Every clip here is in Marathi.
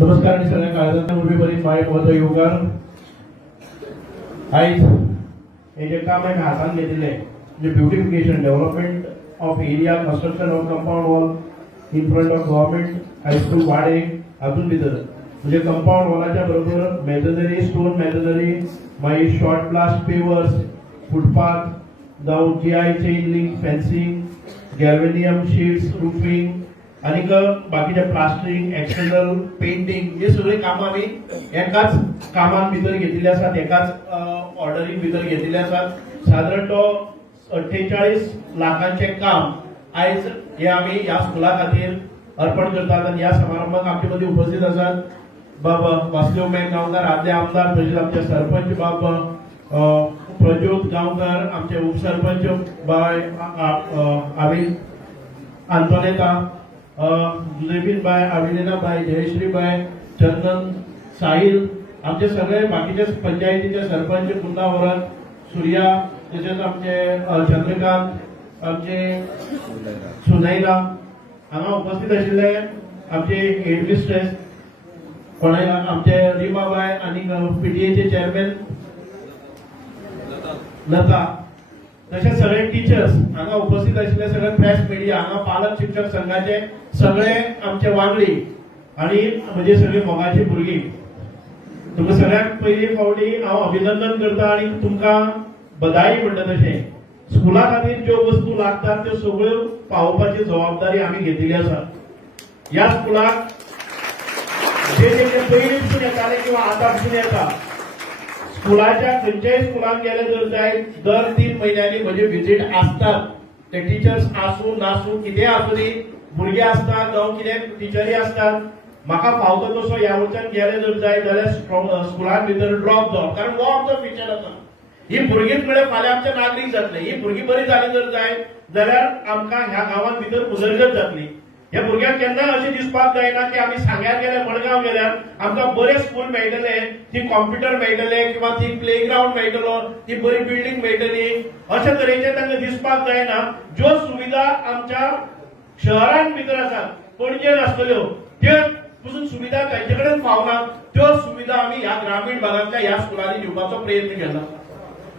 नमस्कार आणि सगळ्या काळजांना उभी बरी माय मत योगार आयज हे जे काम आहे हातान घेतले जे beautification development of area construction of compound wall in front of government high school वाडे हातून भितर म्हणजे कंपाउंड वॉलाच्या बरोबर मॅथनरी स्टोन मॅथनरी मागीर शॉर्ट ब्लास्ट पेवर्स फुटपाथ जावं GI chain link fencing galvalume sheets roofing आणि बाकीचे प्लास्टरिंग एक्सटर्नल पेंटिंग हे सगळे काम आम्ही एकाच कामान भितर घेतलेले असतात एकाच ऑर्डरीन भितर घेतलेले असतात साधारण तो 48 लाखांचे काम आयज हे आम्ही या स्कुला खातीर अर्पण करतात आणि या समारंभात आमचे मध्ये उपस्थित असतात बाबा वासुदेव मेन गांवकर आदले आमदार तसेच आमचे सरपंच बाबा प्रज्योत गांवकर आमचे उपसरपंच बाय अविन आंतोनेता जुलेबीन बाय अविलेना बाय जयश्री बाय चंदन साहिल आमचे सगळे बाकीचे पंचायतीचे सरपंच कुंदावरन सूर्या तसेच आमचे चंद्रकांत आमचे सुनैना हांगा उपस्थित आशिल्ले आमचे हेडमिस्ट्रेस कोणाय आमचे रिमाबाई आणि PTA चेअरमॅन लता तसेच सगळे टीचर्स हांगा उपस्थित आशिल्ले सगळे प्रेस मिडिया हांगा पालक शिक्षक संघाचे सगळे आमचे वांगडी आणि म्हणजे सगळे मोगाची भुरगीं तुमकां सगळ्यात पयली फावटी हांव अभिनंदन करता आणि तुमकां बधाई म्हणटा तशें स्कुला खातीर ज्यो वस्तू लागतात त्यो सगळ्यो पावोवपाची जबाबदारी आमी घेतिल्ली आसा ह्या स्कुलाक जे पयलींसून येताले किंवा आतांसून येता स्कुलाच्या खंयच्याय स्कुलान गेले जर जाय दर 3 महिन्यांनी म्हजे विजीट असतात ते टीचर्स आसूं नासूं कितें आसूं दी भुरगे असतात जावं कितें टिचरी असतात म्हाका फावता तसो ह्या वचन गेले जर जाय जाल्यार स्कुलान भितर ड्रॉप जावप कारण वो आमचो फ्युचर आसा ही भुरगींच म्हळ्यार फाल्यां आमचे नागरीक जातले ही भुरगीं बरी जाली जर जाय जाल्यार आमकां ह्या गांवांत भितर उदरगत जातली ह्या भुरग्यांक केन्नाय अशें दिसपाक जायना की आमी सांग्यार गेले मडगांव गेल्यार आमकां बरे स्कूल मेळटले ती कॉम्प्युटर मेळटले किंवा ती प्लेग्राउंड मेळटलो ती बरी बिल्डिंग मेळटली अशा तरेचे तांकां दिसपाक जायना ज्यो सुविधा आमच्या शहरांत भितर आसात पणजेन आसतल्यो त्यो पसून सुविधा तांचे कडेन पावना त्यो सुविधा आमी ह्या ग्रामीण भागांतल्या ह्या स्कुलांनी दिवपाचो प्रयत्न केला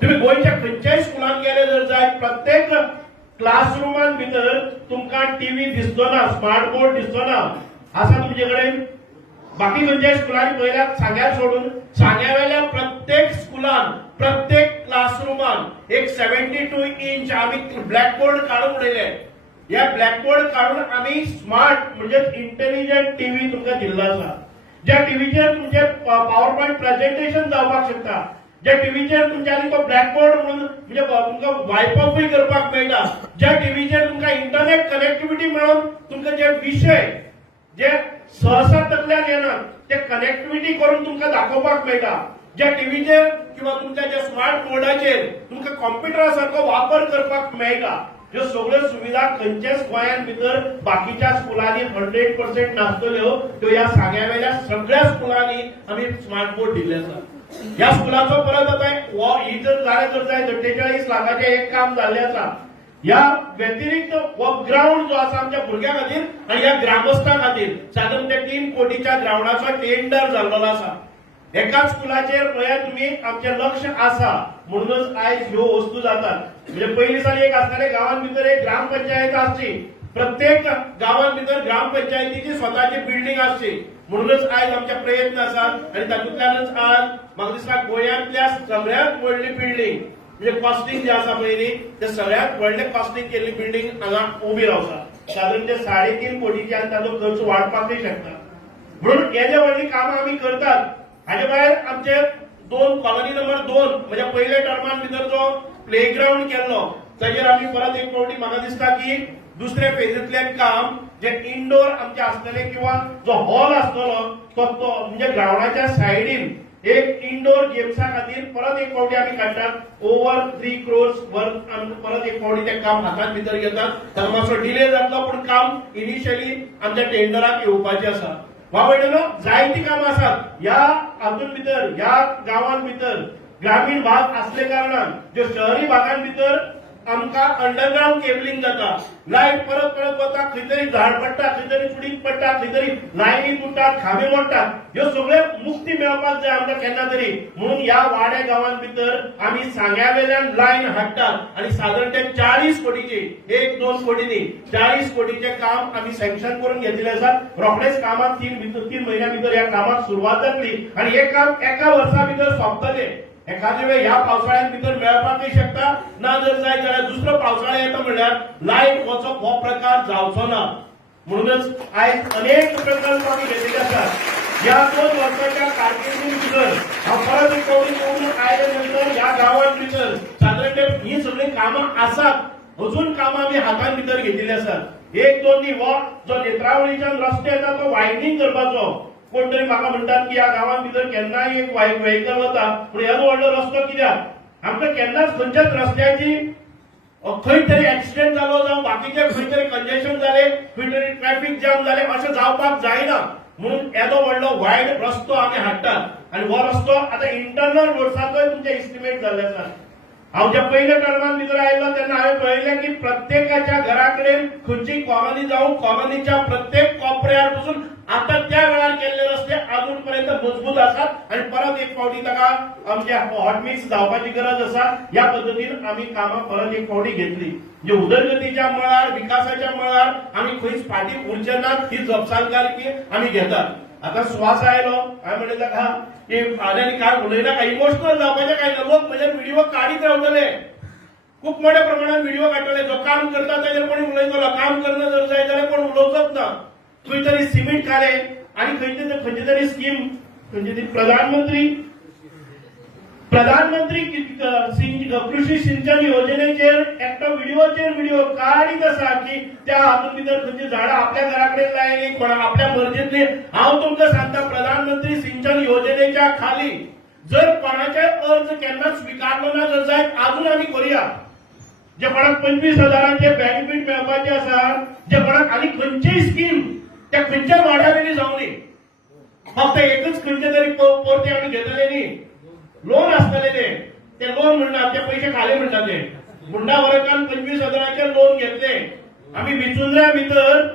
तुम्ही गोंयच्या खंयच्याय स्कुलान गेले जर जाय प्रत्येक क्लासरूमान भितर तुमकां टीव्ही दिसतो ना स्मार्ट बोर्ड दिसतो ना आसा तुमचे कडेन बाकी खंयच्याय स्कुलांनी पळयल्यार सांग्यार सोडून सांग्यावेल्या प्रत्येक स्कुलान प्रत्येक क्लासरूमान एक 72 इंच आमी ब्लॅकबोर्ड काडून उडयले ह्या ब्लॅकबोर्ड काडून आमी स्मार्ट म्हणजे इंटेलिजंट टीव्ही तुमकां दिल्लो आसा ज्या टीव्हीचेर तुमचे पॉवर पॉइंट प्रेझेंटेशन जावपाक शकता ज्या टीव्हीचेर तुमच्यानी तो ब्लॅकबोर्ड म्हणून म्हणजे तुमकां वायप ऑफूय करपाक मेळटा ज्या टीव्हीचेर तुमकां इंटरनेट कनेक्टिविटी मेळोन तुमकां जे विशय जे सहसा तकल्यान येनात ते कनेक्टिविटी करून तुमकां दाखोवपाक मेळटा ज्या टीव्हीचेर किंवा तुमच्या ज्या स्मार्ट बोर्डाचेर तुमकां कॉम्प्युटरा सारको वापर करपाक मेळटा ह्यो सगळ्यो सुविधा खंयच्याच गोंयांत भितर बाकीच्या स्कुलांनी 100% नासतल्यो त्यो ह्या सांग्यावेल्या सगळ्या स्कुलांनी आमी स्मार्ट बोर्ड दिल्ले आसा ह्या स्कुलाचो परत आता ही जर जालें जर जाय 48 लाखाचे एक काम जाल्लें आसा ह्या व्यतिरिक्त हो ग्राउंड जो आसा आमच्या भुरग्यां खातीर आनी ह्या ग्रामस्थां खातीर साधारण ते 3 कोटीच्या ग्राउंडाचो टेंडर जाल्लो आसा एकाच स्कुलाचेर पळयात तुमी आमचे लक्ष आसा म्हणूनच आयज ह्यो वस्तू जातात म्हणजे पयलीं साली एक आसताले गांवांत भितर एक ग्रामपंचायत आसची प्रत्येक गांवांत भितर ग्रामपंचायतीची स्वताची बिल्डिंग आसची म्हणूनच आयज आमचे प्रयत्न आसात आणि तातूंतल्यानच आज म्हाका दिसता गोंयांतल्या सगळ्यात व्हडली बिल्डिंग म्हणजे कॉस्टिंग जे आसा पळय न्ही ते सगळ्यात व्हडले कॉस्टिंग केल्ली बिल्डिंग हांगा उबी रावता साधारण ते 3.5 कोटीचे आनी ताचो खर्च वाडपाकय शकता म्हणून हे जे व्हडली कामां आमी करतात हाचे भायर आमचे 2 कॉलनी नंबर 2 म्हणजे पयले टर्मान भितर जो प्लेग्राउंड केल्लो ताचेर आमी परत एक फावटी म्हाका दिसता की दुसरे फेजीतले काम जे इंडोर आमचे आसतले किंवा जो हॉल आसतलो तो म्हणजे ग्राउंडाच्या सायडीन एक इंडोर गेम्सा खातीर परत एक फावटी आमी काडटात ओव्हर 3 crores वर्क परत एक फावटी ते काम हातांत भितर घेतात ताका मातसो डिले जातलो पूण काम इनिशियली आमच्या टेंडराक येवपाचें आसा वावडलो जायती कामां आसात ह्या हातून भितर ह्या गांवांत भितर ग्रामीण भाग आसले कारणान ज्यो शहरी भागांत भितर आमकां अंडरग्राउंड केबलिंग जाता, लायट परत परत वता, खंय तरी झाड पडटा, खंय तरी कुडीक पडटा, खंय तरी लायनी तुटतात, खांबे मोडटात, ह्यो सगळे मुक्ती मेळपाक जाय आमकां केन्ना तरी. म्हणून ह्या वाड्या गांवांत भितर आमी सांग्यावेल्यान लायन हाडटात आनी साधारण ते 40 कोटीची, 1-2 कोटी न्ही, 40 कोटीचे काम आमी सँक्शन करून घेतलेले आसा. रोखडेच कामाक 3 म्हयन्या भितर ह्या कामाक सुरवात जातली आनी हे काम एका वर्सा भितर सोंपतले. एखाद्या वेळ ह्या पावसाळ्यात भितर मेळपाकय शकता, ना जर जाय जाल्यार दुसरो पावसाळो येता म्हणल्यार लायट वचप हो प्रकार जावचो ना. म्हणूनच आयज अनेक प्रकल्प आमी घेतलेले आसात. या 2 वर्साच्या कारकिर्दी भितर हांव परत एक फावटी निवडून आयले नंतर ह्या गांवांत भितर सादारण ही सगळी कामां आसात, अजून कामां आमी हातान भितर घेतिल्ली आसात. 1-2 न्ही, हो जो नेत्रावळीच्यान रस्तो येता तो वायडनींग करपाचो. कोण तरी म्हाका म्हणटात की ह्या गांवांत भितर केन्नाय एक व्हेकल वता, पूण येदो व्हडलो रस्तो कित्याक? आमकां केन्नाच खंयच्याच रस्त्याची खंय तरी ऍक्सिडेंट जालो जावं बाकीचे खंय तरी कंजेशन जालें, खंय तरी ट्रॅफिक जाम जालें अशें जावपाक जायना. म्हणून येदो व्हडलो वायड रस्तो आमी हाडटात आनी हो रस्तो आतां इंटरनल रोड्साचोय तुमचे इस्टिमेट जाल्ले आसा. हांव ज्या पयल्या टर्मान भितर आयिल्लो तेन्ना हांवें पळयलें की प्रत्येकाच्या घरा कडेन खंयची कॉलनी जावं कॉलनीच्या प्रत्येक कोपऱ्यार पसून आता त्या वेळार केल्ले रस्ते अजून पर्यंत मजबूत आसात आनी परत एक फावटी ताका आमचे हॉट मिक्स जावपाची गरज आसा. ह्या पद्दतीन आमी कामां परत एक फावटी घेतली. जे उदरगतीच्या मळार, विकासाच्या मळार आमी खंयच फाटीं उरचे नात ही जपसालदारकी आमी घेतात. आता श्वास आयलो, हांवें म्हणलें ताका की फाल्यां काय उलयनाका, इमोशनल जावपाचें काय ना, लोक म्हजे व्हिडिओ काडीत रावतले, खूब मोठ्या प्रमाणात व्हिडिओ काडटले. जो काम करता ताजेर कोणी उलयतलो, काम करना जर जाय जाल्यार कोण उलोवचोच ना. खंय तरी सिमेंट घाले आणि खंयची तरी स्कीम, खंयची तरी प्रधानमंत्री कृषी सिंचन योजनेचेर एकटो व्हिडिओ काडीत आसा की त्या हातूंत भितर खंयची झाडां आपल्या घरा कडेन लायली, कोणा आपल्या मर्जीतली. हांव तुमकां सांगता, प्रधानमंत्री सिंचन योजनेच्या खाली जर कोणाचे अर्ज केन्ना स्विकारलो ना जर जायत अजून आमी करुया. जे कोणाक 25,000चे बेनिफिट मेळपाचे आसा, जे कोणाक आनी खंयचीय स्कीम त्या खंयच्या वाड्यार जावं न्ही, फक्त एकच खंयचे तरी परते आमी घेतले न्ही, लोन आसतले ते लोन म्हणटात, ते पयशे खाले म्हणटात ते मुंडा वर्गान 25,000चे लोन घेतले. आमी विचुंद्र्या भितर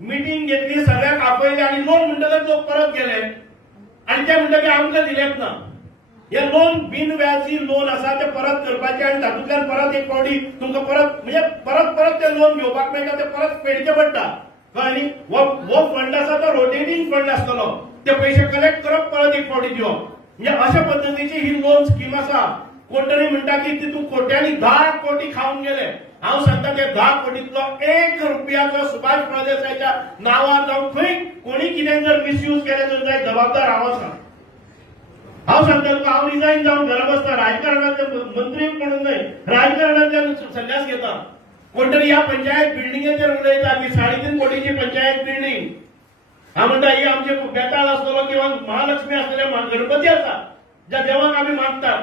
मिटींग घेतली, सगळ्याक आपयले आनी लोन म्हणटकच लोक परत गेले आनी ते म्हणटा की आमकां दिलेच ना. हे लोन बिनव्याजी लोन आसा ते परत करपाचे आनी तातूंतल्यान परत एक फावटी तुमकां परत म्हणजे परत ते लोन घेवपाक मेळटा, ते परत फेडचे पडटा. कळ्ळें? हो फंड आसा तो रोटेटिंग फंड आसतलो, ते पयशे कलेक्ट करप, परत एक फावटी दिवप. म्हणजे अशा पद्दतीची ही लोन स्कीम आसा. कोण तरी म्हणटा की तितून कोट्यांनी 10 कोटी खाऊन गेले. हांव सांगता ते 10 कोटींतलो 1 रुपयाचो सुभाष प्रदेसाच्या नांवार जावं खंय कोणी कितें जर मिसयूज केले जर जाय जबाबदार हांव आसा. हांव सांगता तुका, हांव रिजायन जावन घरा बसता, राजकारणांतले मंत्री म्हणून न्हय, राजकारणांतल्यान संन्यास घेता. कोण तरी ह्या पंचायत बिल्डिंगेचेर उलयता की 3.5 कोटीची पंचायत बिल्डिंग. हांव म्हणटा ही आमचे बेताळ आसतलो किंवा महालक्ष्मी आसतले, गणपती आसा ज्या देवाक आमी मागतात,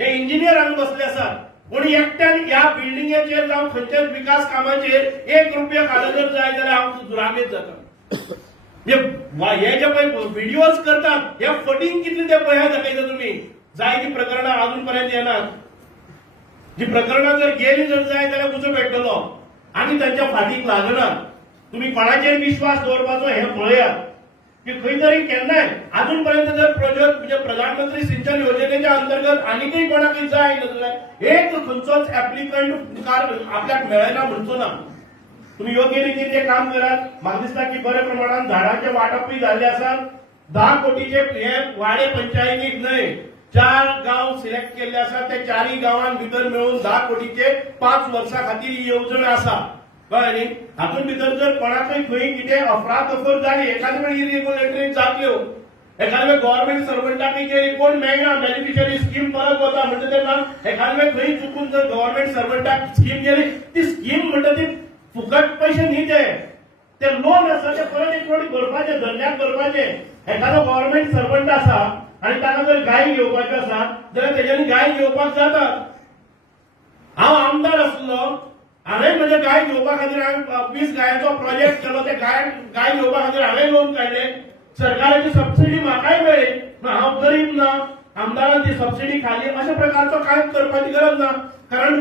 हे इंजिनियर हांगा बसले आसात. कोणी एकट्यान ह्या बिल्डिंगेचेर जावं खंयच्याच विकास कामाचेर 1 रुपया खालो जर जाय जाल्यार हांव दुरामेद जाता. हे जे पळय व्हिडिओज करतात हे फटींग कितले ते पळया दाखयता तुमी. जाय ती प्रकरणां अजून पर्यंत येनात. जी प्रकरणां जर गेली जर जाय जाल्यार कुसो पेट्टलो आनी तांच्या फाटीक लागना. तुम्ही कोणाचेर विश्वास दवरपाचो हे पळयात की खंय तरी केन्नाय अजून पर्यंत जर प्रोजेक्ट म्हणजे प्रधानमंत्री सिंचन योजनेच्या अंतर्गत आनीकय कोणाकय जाय जाल्यार एक खंयचोच ऍप्लिकंट मुखार आपल्याक मेळना म्हणचो ना. तुम्ही योग्य रितीन ते काम करात. म्हाका दिसता की बरे प्रमाणात झाडांचे वाटपूय जाल्ले आसात. 10 कोटीचे हे वाडे पंचायतीक न्हय, 4 गांव सिलेक्ट केल्ले आसात. ते 4 गांवांत भितर मेळून 10 कोटीचे 5 वर्सां खातीर ही येवजण आसा. कळ्ळें न्ही? हातूंत भितर जर कोणाकय खंय कितें अफरातफर जाली, एखादे वेळी इरेग्युलेटरी जातल्यो, एखादे वेळ गव्हर्नमेंट सर्वंटाकय गेली कोण मेळना, बेनिफिशरी स्कीम परत वता म्हणटा तेन्ना एखादे वेळ खंय चुकून जर गव्हर्नमेंट सर्वंटाक स्कीम गेली, ती स्कीम म्हणटा ती फुकट पैसे न्ही ते लोन आसा ते परत एक फावटी भरपाचे, धंद्याक भरपाचे. एखादो गव्हर्नमेंट सर्वंट आसा आनी ताका जर गाय घेवपाच्यो आसा जाल्यार तेज्यानी गाय घेवपाक जाता. हांव आमदार आसलो, हांवें म्हजे गाय घेवपा खातीर हांवें 20 गायांचो प्रोजेक्ट केलो. ते गाय घेवपा खातीर हांवें लोन काडले. सरकाराची सबसिडी म्हाकाय मेळ्ळी. हांव गरीब ना, आमदारान ती सबसिडी खाली, अशा प्रकारचो कांय करपाची गरज ना. कारण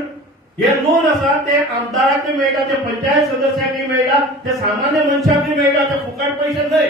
हे लोन आसा ते आमदारांक मेळटा, ते पंचायत सदस्यांक मेळटा, ते सामान्य मनशाक मेळटा, ते फुकट पैसे न्हय.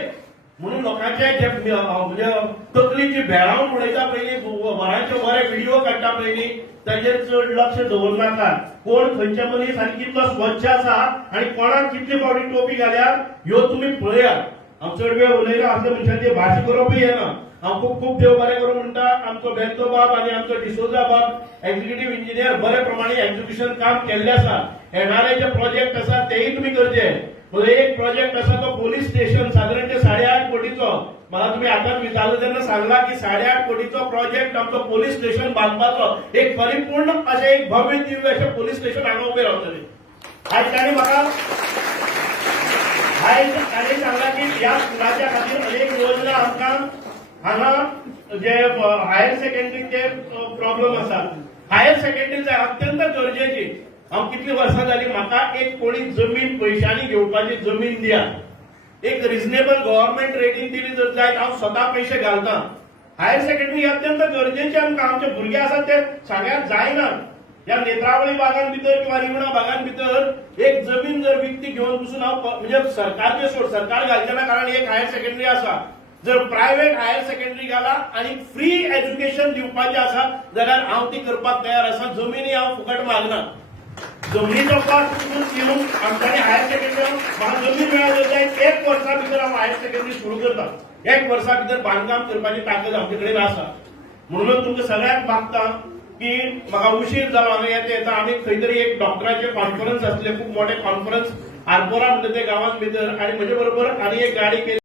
म्हणून लोकांचे जे म्हणजे तकलीची भेळावून उडयता पयलीं, वरांचे वरे व्हिडिओ काडटा पयलीं, ताचेर चड लक्ष दवरनाका. कोण खंयचे मनीस आनी कितलो स्वच्छ आसा आनी कोणाक कितली फावटी टोपी घाल्यार ह्यो तुमी पळयात. हांव चड वेळ उलयना, असल्या मनशांची भाशा करूंकय येना. हांव खूब खूब देव बरें करूं म्हणटा. आमचो बेंतो बाब आनी आमचो डिसोजा बाब एक्झिक्युटीव इंजिनियर बरे प्रमाणे एक्झिक्युशन काम केल्ले आसा. येणारे जे प्रोजेक्ट आसा तेय तुमी करचे. एक प्रोजेक्ट आसा तो पोलीस स्टेशन, साधारण ते 8.5 कोटीचो. मला तुम्ही आताच विचारलं तेन्ना सांगला की 8.5 कोटीचो प्रोजेक्ट आमचो पोलीस स्टेशन बांदपाचो. एक परिपूर्ण अशें एक भव्य दिव्य अशें पोलीस स्टेशन हांगा उबें रावतलें. आयज ताणें म्हाका सांगला की ह्या स्कुलाच्या खातीर अनेक योजना आमकां हांगा जे हायर सेकंडरीचे प्रॉब्लेम आसा, हायर सेकंडरी अत्यंत गरजेची. हांव कितली वर्सां जाली, म्हाका एक कोणी जमीन पयशांनी घेवपाची जमीन दिया, एक रिजनेबल गव्हर्नमेंट रेटीन दिली जर जायत हांव स्वता पयशे घालतां. हायर सेकंडरी अत्यंत गरजेची आमकां. आमचे भुरगे आसात ते सांग्याक जायना. ह्या नेत्रावळी भागान भितर किंवा रिवणा भागान भितर एक जमीन जर विकती घेवन बसून हांव म्हणजे सरकारचे सोड, सरकार घालचे ना, कारण एक हायर सेकंडरी आसा. जर प्रायव्हेट हायर सेकंडरी घाला आणि फ्री एज्युकेशन दिवपाचें आसा जाल्यार हांव ती करपाक तयार आसा. जमिनी हांव फुकट मागना. जमनीचो कॉस्ट घेवन आमच्यानी हायर सेकंडरी म्हाका जमीन मेळ्ळी जाल्यार 1 वर्सा भितर हांव हायर सेकंडरी सुरू करता. 1 वर्सा भितर बांदकाम करपाची ताकद आमचे कडेन आसा. म्हणून तुमकां सगळ्यांक मागता की म्हाका उशीर जालो हांगा येता आनी खंय तरी एक डॉक्टरांचे कॉन्फरन्स आसले, खूब मोठे कॉन्फरन्स आरपोरा म्हणटा ते गांवांत भितर, आनी म्हजे बरोबर आनी एक गाडी केली.